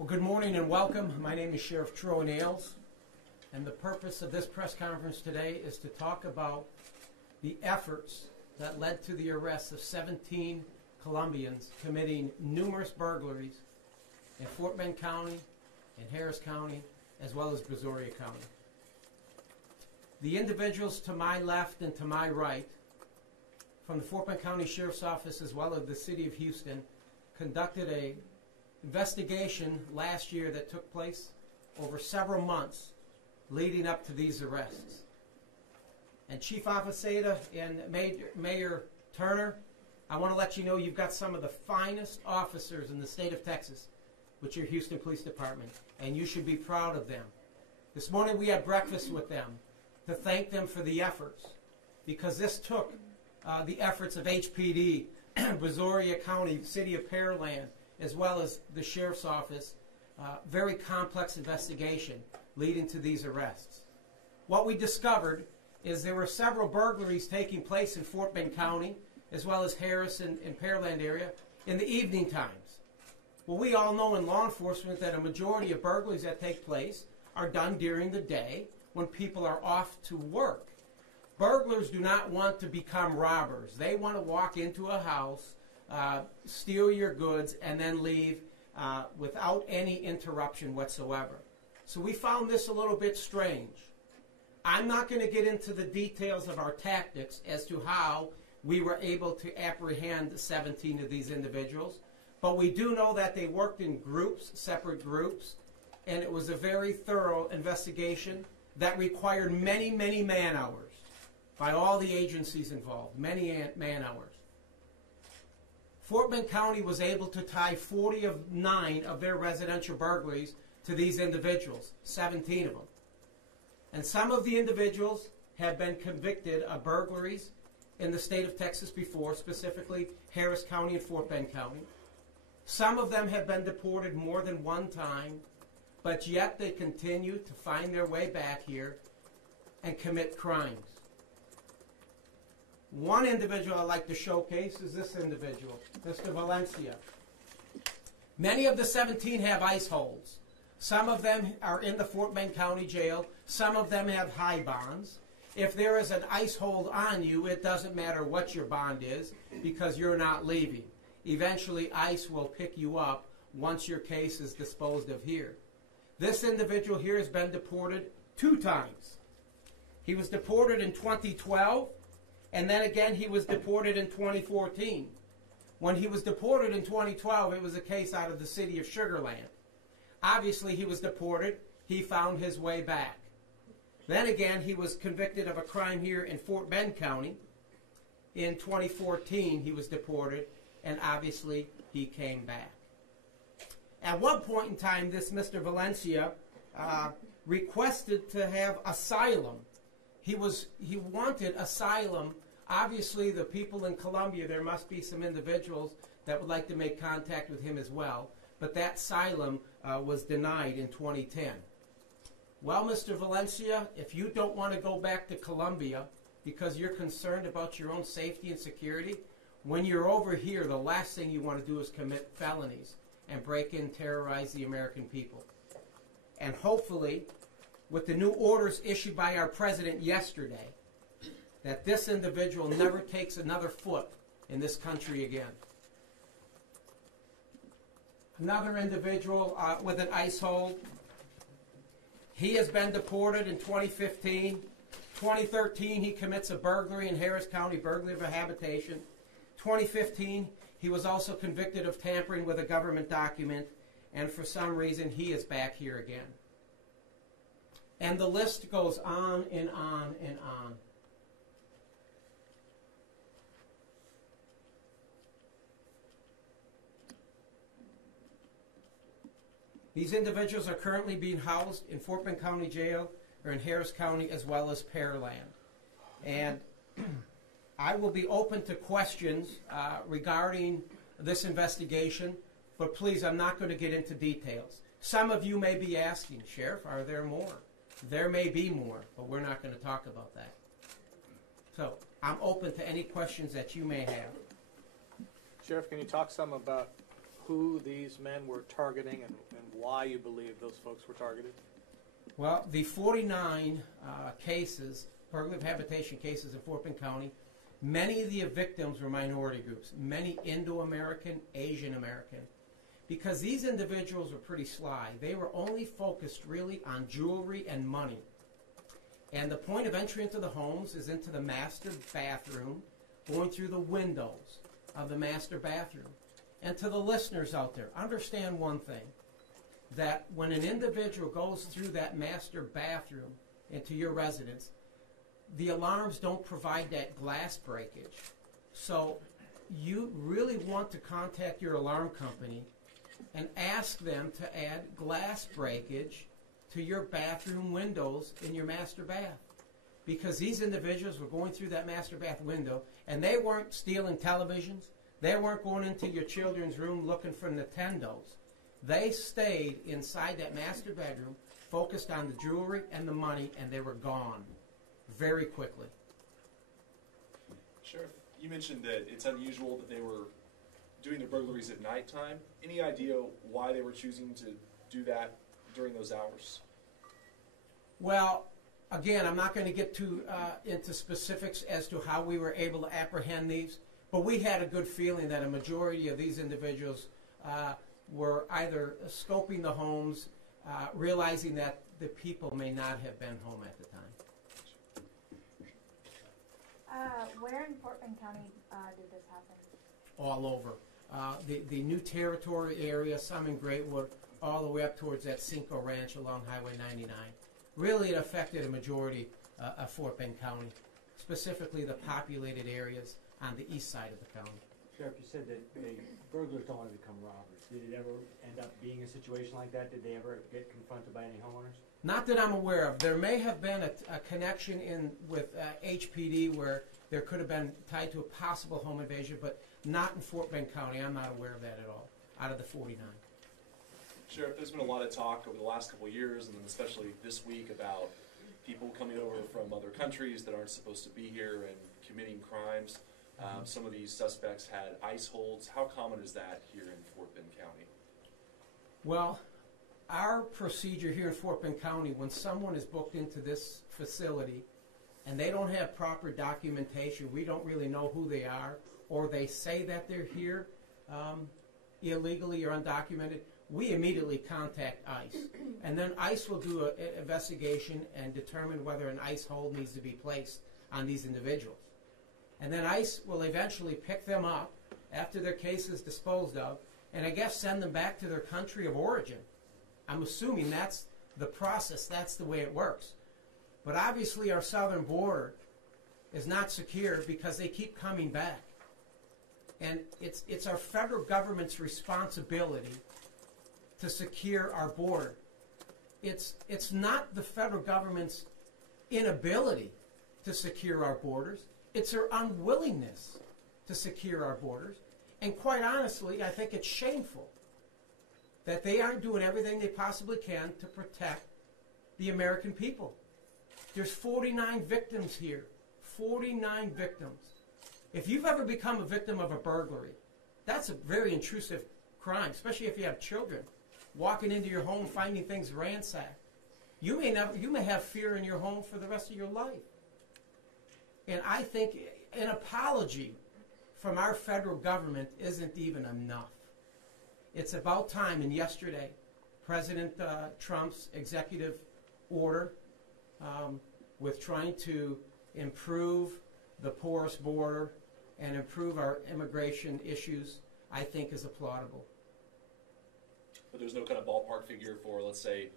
Well, good morning and welcome. My name is Sheriff Troy Nehls, and the purpose of this press conference today is to talk about the efforts that led to the arrest of 17 Colombians committing numerous burglaries in Fort Bend County, in Harris County, as well as Brazoria County. The individuals to my left and to my right, from the Fort Bend County Sheriff's Office as well as the City of Houston, conducted a investigation last year that took place over several months leading up to these arrests. And Chief Avoceda and Mayor Turner, I want to let you know you've got some of the finest officers in the state of Texas with your Houston Police Department, and you should be proud of them. This morning we had breakfast with them to thank them for the efforts, because this took the efforts of HPD, Brazoria County, City of Pearland, as well as the Sheriff's Office, very complex investigation leading to these arrests. What we discovered is there were several burglaries taking place in Fort Bend County, as well as Harris and Pearland area, in the evening times. Well, we all know in law enforcement that a majority of burglaries that take place are done during the day when people are off to work. Burglars do not want to become robbers. They want to walk into a house, steal your goods, and then leave without any interruption whatsoever. So we found this a little bit strange. I'm not going to get into the details of our tactics as to how we were able to apprehend 17 of these individuals, but we do know that they worked in groups, separate groups, and it was a very thorough investigation that required many, many man-hours by all the agencies involved, many man-hours. Fort Bend County was able to tie 49 of their residential burglaries to these individuals, 17 of them. And some of the individuals have been convicted of burglaries in the state of Texas before, specifically Harris County and Fort Bend County. Some of them have been deported more than one time, but yet they continue to find their way back here and commit crimes. One individual I'd like to showcase is this individual, Mr. Valencia. Many of the 17 have ICE holds. Some of them are in the Fort Bend County Jail. Some of them have high bonds. If there is an ICE hold on you, it doesn't matter what your bond is because you're not leaving. Eventually, ICE will pick you up once your case is disposed of here. This individual here has been deported 2 times. He was deported in 2012, and then again he was deported in 2014. When he was deported in 2012, it was a case out of the city of Sugar Land. Obviously, he was deported. He found his way back. Then again, he was convicted of a crime here in Fort Bend County. In 2014, he was deported, and obviously, he came back. At one point in time, this Mr. Valencia requested to have asylum. He wanted asylum. Obviously, the people in Colombia, there must be some individuals that would like to make contact with him as well. But that asylum was denied in 2010. Well, Mr. Valencia, if you don't want to go back to Colombia because you're concerned about your own safety and security, when you're over here, the last thing you want to do is commit felonies and break in, terrorize the American people. And hopefully, with the new orders issued by our president yesterday, that this individual never takes another foot in this country again. Another individual with an ICE hold. He has been deported in 2015. 2013, he commits a burglary in Harris County, burglary of a habitation. 2015, he was also convicted of tampering with a government document, and for some reason, he is back here again. And the list goes on and on and on. These individuals are currently being housed in Fort Bend County Jail or in Harris County as well as Pearland. And I will be open to questions regarding this investigation, but please, I'm not going to get into details. Some of you may be asking, Sheriff, are there more? There may be more, but we're not going to talk about that. So I'm open to any questions that you may have. Sheriff, can you talk some about who these men were targeting and why you believe those folks were targeted? Well, the 49 cases, burglary of habitation cases in Fort Bend County, many of the victims were minority groups, many Indo-American, Asian American, because these individuals were pretty sly. They were only focused really on jewelry and money. And the point of entry into the homes is into the master bathroom, going through the windows of the master bathroom. And to the listeners out there, understand one thing, that when an individual goes through that master bathroom into your residence, the alarms don't provide that glass breakage. So you really want to contact your alarm company and ask them to add glass breakage to your bathroom windows in your master bath. Because these individuals were going through that master bath window, and they weren't stealing televisions. They weren't going into your children's room looking for Nintendos. They stayed inside that master bedroom, focused on the jewelry and the money, and they were gone very quickly. Sheriff, you mentioned that it's unusual that they were doing their burglaries at nighttime. Any idea why they were choosing to do that during those hours? Well, again, I'm not going to get too into specifics as to how we were able to apprehend these, but we had a good feeling that a majority of these individuals were either scoping the homes, realizing that the people may not have been home at the time. Where in Fort Bend County did this happen? All over. The New Territory area, some in Greatwood, all the way up towards that Cinco Ranch along Highway 99. Really, it affected a majority of Fort Bend County, specifically the populated areas on the east side of the county. Sheriff, you said that burglars don't want to become robbers. Did it ever end up being a situation like that? Did they ever get confronted by any homeowners? Not that I'm aware of. There may have been a connection with HPD where there could have been tied to a possible home invasion, but not in Fort Bend County. I'm not aware of that at all, out of the 49. Sheriff, there's been a lot of talk over the last couple of years, and then especially this week, about people coming over from other countries that aren't supposed to be here and committing crimes. Some of these suspects had ICE holds. How common is that here in Fort Bend County? Well, our procedure here in Fort Bend County, when someone is booked into this facility and they don't have proper documentation, we don't really know who they are, or they say that they're here illegally or undocumented, we immediately contact ICE. And then ICE will do an investigation and determine whether an ICE hold needs to be placed on these individuals. And then ICE will eventually pick them up after their case is disposed of and I guess send them back to their country of origin. I'm assuming that's the process, that's the way it works. But obviously our southern border is not secure because they keep coming back. And it's our federal government's responsibility to secure our border. It's not the federal government's inability to secure our borders. It's their unwillingness to secure our borders. And quite honestly, I think it's shameful that they aren't doing everything they possibly can to protect the American people. There's 49 victims here. 49 victims. If you've ever become a victim of a burglary, that's a very intrusive crime, especially if you have children. Walking into your home, finding things ransacked. You may have fear in your home for the rest of your life. And I think an apology from our federal government isn't even enough. It's about time, and yesterday, President Trump's executive order with trying to improve the porous border and improve our immigration issues, I think is applaudable. But there's no kind of ballpark figure for, let's say,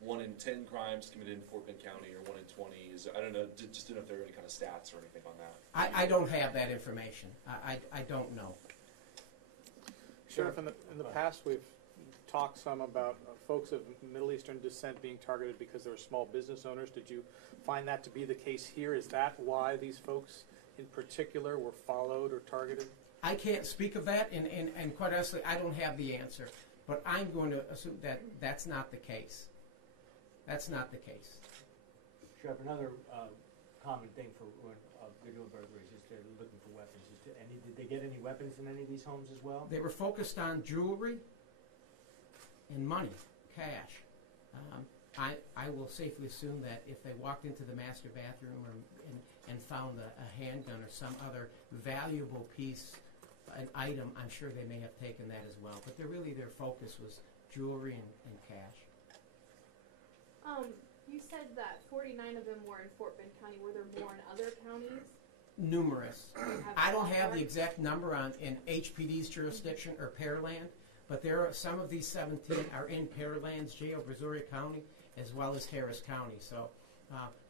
1 in 10 crimes committed in Fort Bend County, or 1 in 20. I don't know. Just didn't know if there were any kind of stats or anything on that. I don't have that information. I don't know. Sheriff, in the past we've talked some about folks of Middle Eastern descent being targeted because they're small business owners. Did you find that to be the case here? Is that why these folks in particular were followed or targeted? I can't speak of that, and quite honestly, I don't have the answer. But I'm going to assume that that's not the case. That's not the case. Sheriff, another common thing for when they're doing burglaries, is they're looking for weapons. Did they get any weapons in any of these homes as well? They were focused on jewelry and money, cash. I will safely assume that if they walked into the master bathroom and found a handgun or some other valuable piece, an item, I'm sure they may have taken that as well. But their focus was jewelry and cash. You said that 49 of them were in Fort Bend County. Were there more in other counties? Numerous. Have I don't more? have the exact number in HPD's jurisdiction or Pearland, but there are some of these 17 are in Pearland's jail, Brazoria County, as well as Harris County. So,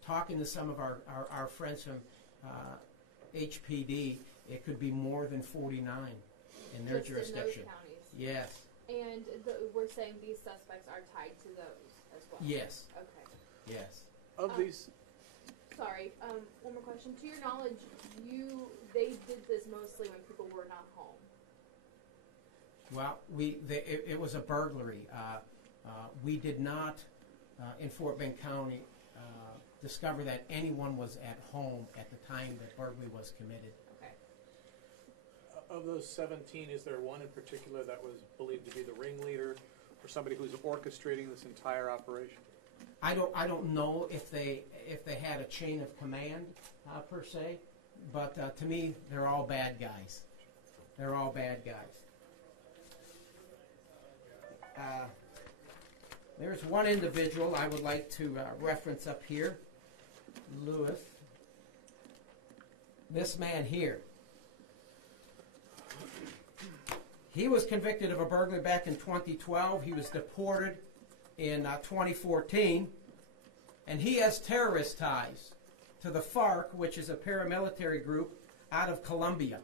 talking to some of our friends from HPD, it could be more than 49 in their Just jurisdiction. in those counties. Yes. And we're saying these suspects are tied to those as well. Yes. Okay. Yes. Of these, Sorry. One more question. To your knowledge, they did this mostly when people were not home. Well, it was a burglary. We did not, in Fort Bend County, discover that anyone was at home at the time that burglary was committed. Okay. of those 17, is there one in particular that was believed to be the ringleader or somebody who's orchestrating this entire operation? I don't know if they had a chain of command per se, but to me they're all bad guys. They're all bad guys. There's one individual I would like to reference up here, Lewis. This man here. He was convicted of a burglary back in 2012. He was deported in 2014, and he has terrorist ties to the FARC, which is a paramilitary group out of Colombia.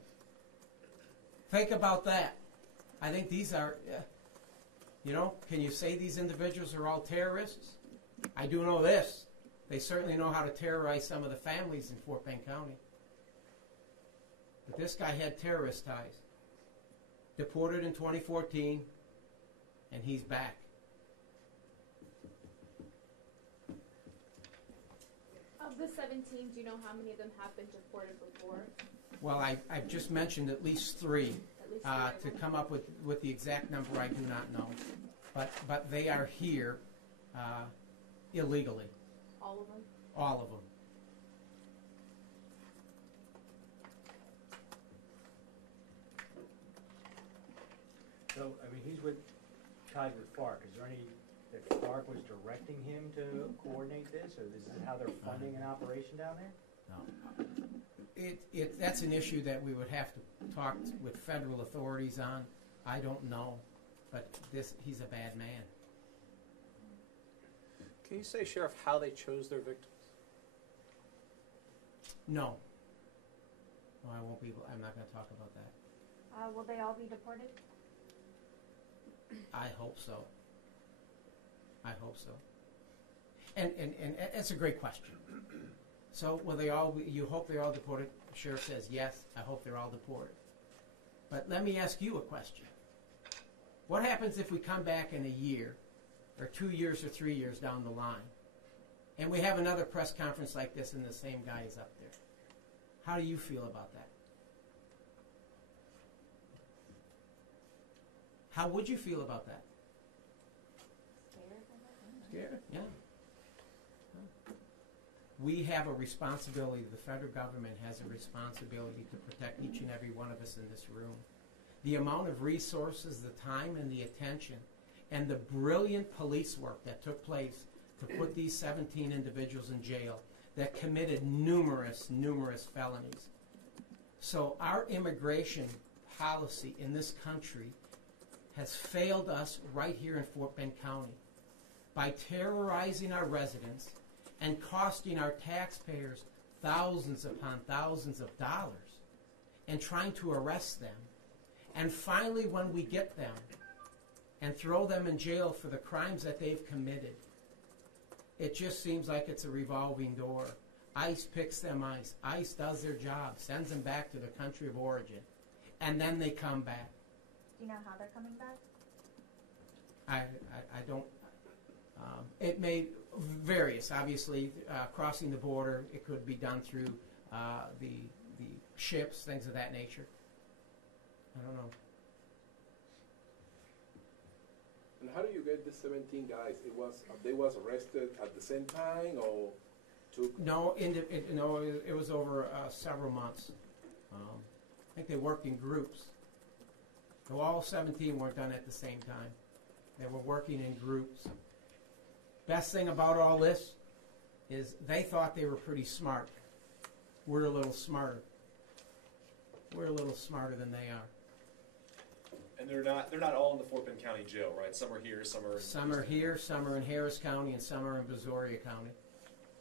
Think about that. I think these are, can you say these individuals are all terrorists? I do know this. They certainly know how to terrorize some of the families in Fort Bend County. But this guy had terrorist ties. Deported in 2014, and he's back. Of the 17, do you know how many of them have been deported before? Well, I've just mentioned at least three. At least To three. come up with the exact number, I do not know. But they are here illegally, All of them? all of them. So, I mean, he's tied with FARC. Is there any that FARC was directing him to coordinate this, or this is how they're funding an operation down there? No. That's an issue that we would have to talk with federal authorities on. I don't know, but he's a bad man. Can you say, Sheriff, how they chose their victims? No. No, I won't be. I'm not going to talk about that. Will they all be deported? I hope so. I hope so. And it's a great question. So, will they all? You hope they're all deported? The sheriff says yes. I hope they're all deported. But let me ask you a question. What happens if we come back in a year, or 2 years, or 3 years down the line, and we have another press conference like this, and the same guy is up there? How do you feel about that? How would you feel about that? Scared? Yeah. We have a responsibility, the federal government has a responsibility to protect each and every one of us in this room. The amount of resources, the time, and the attention, and the brilliant police work that took place to put these 17 individuals in jail that committed numerous felonies. So our immigration policy in this country has failed us right here in Fort Bend County by terrorizing our residents and costing our taxpayers thousands upon thousands of dollars and trying to arrest them. And finally, when we get them and throw them in jail for the crimes that they've committed, it just seems like it's a revolving door. ICE picks them ICE. ICE does their job, sends them back to the country of origin, and then they come back. Do you know how they're coming back? I don't. It may. Various, obviously, crossing the border. It could be done through the ships, things of that nature. I don't know. And how do you get the 17 guys? They was arrested at the same time, or took? No, it was over several months. I think they worked in groups. So all 17 weren't done at the same time. They were working in groups. Best thing about all this is they thought they were pretty smart. We're a little smarter. We're a little smarter than they are. And they're not all in the Fort Bend County Jail, right? Some are here, some are in Some are here, some are in Harris County, and some are in Brazoria County.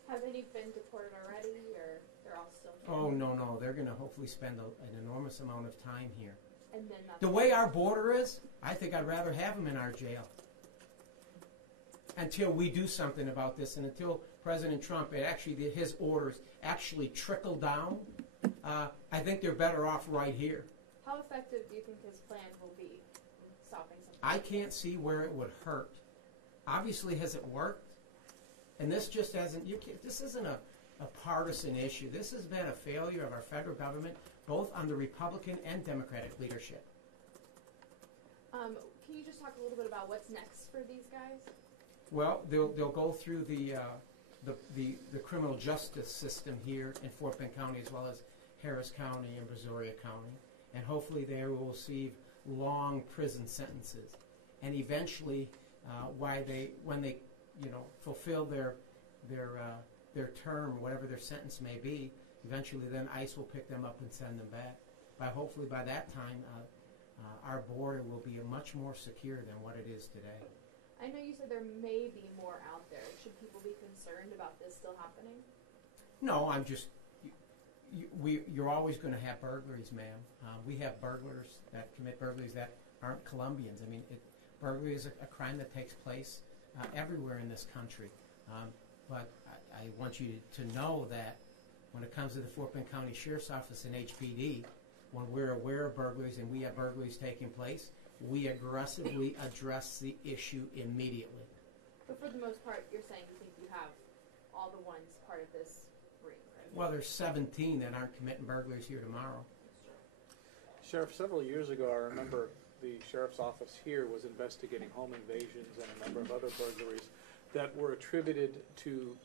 Have any been deported already, or they're all still here? Oh, no. They're going to hopefully spend an enormous amount of time here. And then that's The way our border is, I think I'd rather have them in our jail. Until we do something about this, and until President Trump, his orders actually trickle down, I think they're better off right here. How effective do you think his plan will be in stopping something? I can't see where it would hurt. Obviously, has it worked? And this just hasn't. This isn't a partisan issue. This has been a failure of our federal government, both on the Republican and Democratic leadership. Can you just talk a little bit about what's next for these guys? Well, they'll go through the criminal justice system here in Fort Bend County, as well as Harris County and Brazoria County, and hopefully they will receive long prison sentences. And eventually, when they fulfill their term, whatever their sentence may be, eventually then ICE will pick them up and send them back. Hopefully by that time, our border will be much more secure than what it is today. I know you said there may be more out there. Should people be concerned about this still happening? No, I'm just. You're always going to have burglaries, ma'am. We have burglars that commit burglaries that aren't Colombians. I mean, burglary is a crime that takes place everywhere in this country. But I want you to know that when it comes to the Fort Bend County Sheriff's Office and HPD, when we're aware of burglaries and we have burglaries taking place, we aggressively address the issue immediately. But for the most part, you're saying you think you have all the ones part of this ring, right? Well, there's 17 that aren't committing burglaries here tomorrow. Sheriff, several years ago, I remember the sheriff's office here was investigating home invasions and a number of other burglaries that were attributed to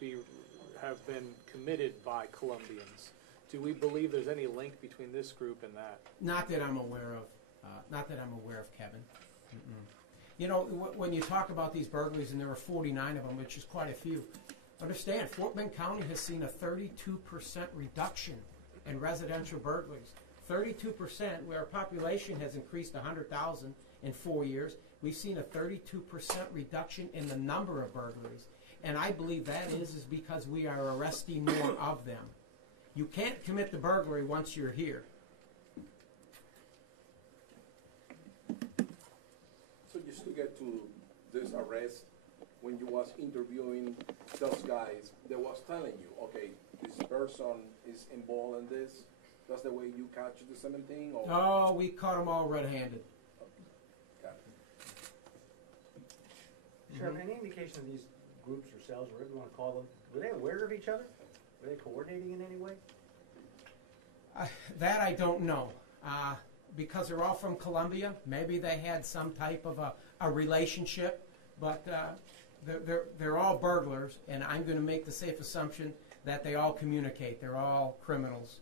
have been committed by Colombians. Do we believe there's any link between this group and that? Not that I'm aware of. Kevin. Mm-mm. You know, when you talk about these burglaries, and there are 49 of them, which is quite a few, understand, Fort Bend County has seen a 32% reduction in residential burglaries. 32%, where our population has increased 100,000 in 4 years, we've seen a 32% reduction in the number of burglaries. And I believe that is because we are arresting more of them. You can't commit the burglary once you're here. So just to get to this arrest, when you was interviewing those guys, they was telling you, okay, this person is involved in this. That's the way you catch the 17? Or? Oh, we caught them all red-handed. Got it. Sheriff, any indication of these groups or cells, or whatever you want to call them, were they aware of each other? Were they coordinating in any way? That I don't know. Because they're all from Colombia, maybe they had some type of a relationship, but they're all burglars, and I'm going to make the safe assumption that they all communicate. They're all criminals.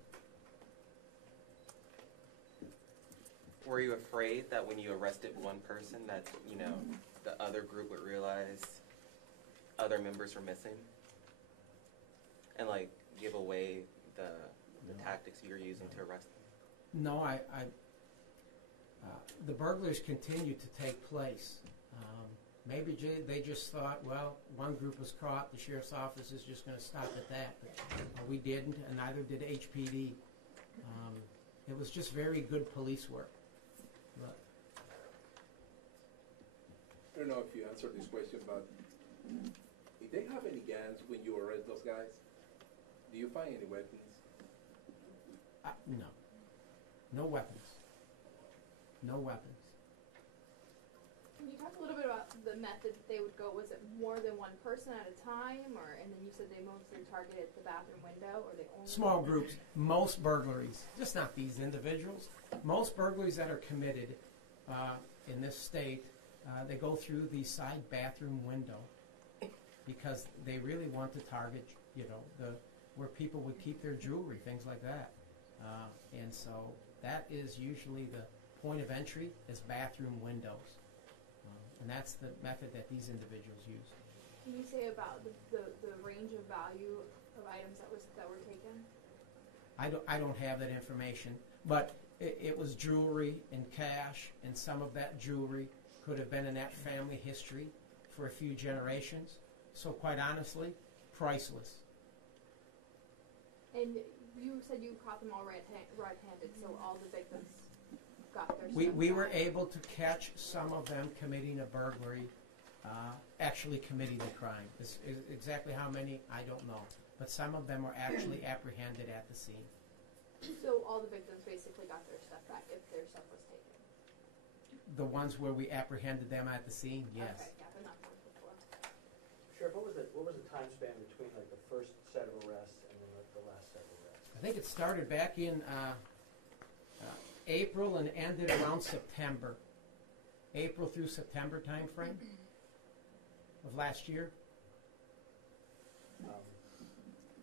Were you afraid that when you arrested one person that, the other group would realize other members were missing? And, give away the tactics you're using to arrest them? No, the burglaries continue to take place. Maybe they just thought, well, one group was caught, the sheriff's office is just going to stop at that. But we didn't, and neither did HPD. It was just very good police work. But I don't know if you answered this question, but did they have any guns when you arrest those guys? Do you find any weapons? no. No weapons. No weapons. Can you talk a little bit about the method that they would go? Was it more than one person at a time, and then you said they mostly targeted the bathroom window, or they only? Small groups. Most burglaries, just not these individuals. Most burglaries that are committed in this state, they go through the side bathroom window because they really want to target, where people would keep their jewelry, things like that. And so that is usually the point of entry is bathroom windows. And that's the method that these individuals use. Can you say about the range of value of items that were taken? I don't have that information, but it was jewelry and cash, and some of that jewelry could have been in that family history for a few generations. So quite honestly, priceless. And you said you caught them all red-handed, so all the victims got their We stuff were back. able to catch some of them committing a burglary, actually committing the crime. This is exactly how many, I don't know. But some of them were actually apprehended at the scene. So all the victims basically got their stuff back if their stuff was taken? The ones where we apprehended them at the scene, yes. Okay, yeah, but not the ones before. Sheriff, what was the time span between like the first set of arrests and then the last set of arrests? I think it started back in April and ended around September. April through September time frame of last year.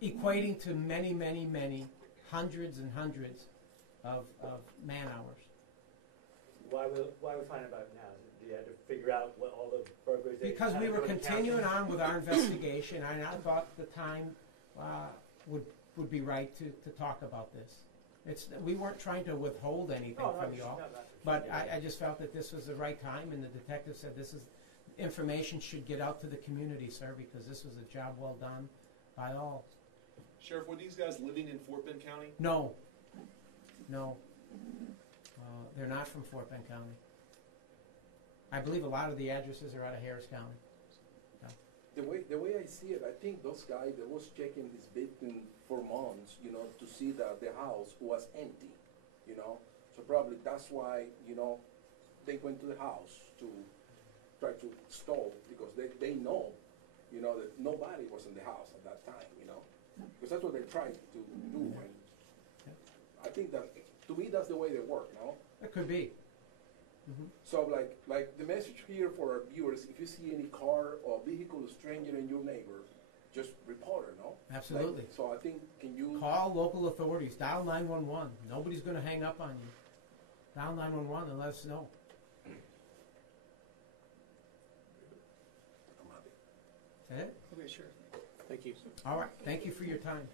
Equating to many, many, many hundreds and hundreds of man-hours. Why we find about it now? Do you have to figure out what all the burglaries? Because we were continuing on with our investigation, and I thought the time would be right to talk about this. We weren't trying to withhold anything from you all, but I just felt that this was the right time, and the detective said information should get out to the community, sir, because this was a job well done by all. Sheriff, were these guys living in Fort Bend County? No. They're not from Fort Bend County. I believe a lot of the addresses are out of Harris County. The way I see it, I think those guys, they was checking this victim for months, to see that the house was empty, So probably that's why, they went to the house to try to stall, because they know, that nobody was in the house at that time, Because that's what they tried to do. And I think that, to me, that's the way they work, no? It could be. Mm-hmm. So like the message here for our viewers, if you see any car or vehicle stranger in your neighbor, just report it, no? Absolutely. So I think, can you... Call local authorities. Dial 911. Nobody's going to hang up on you. Dial 911 and let us know. Is that it? Okay, sure. Thank you. All right. Thank you for your time.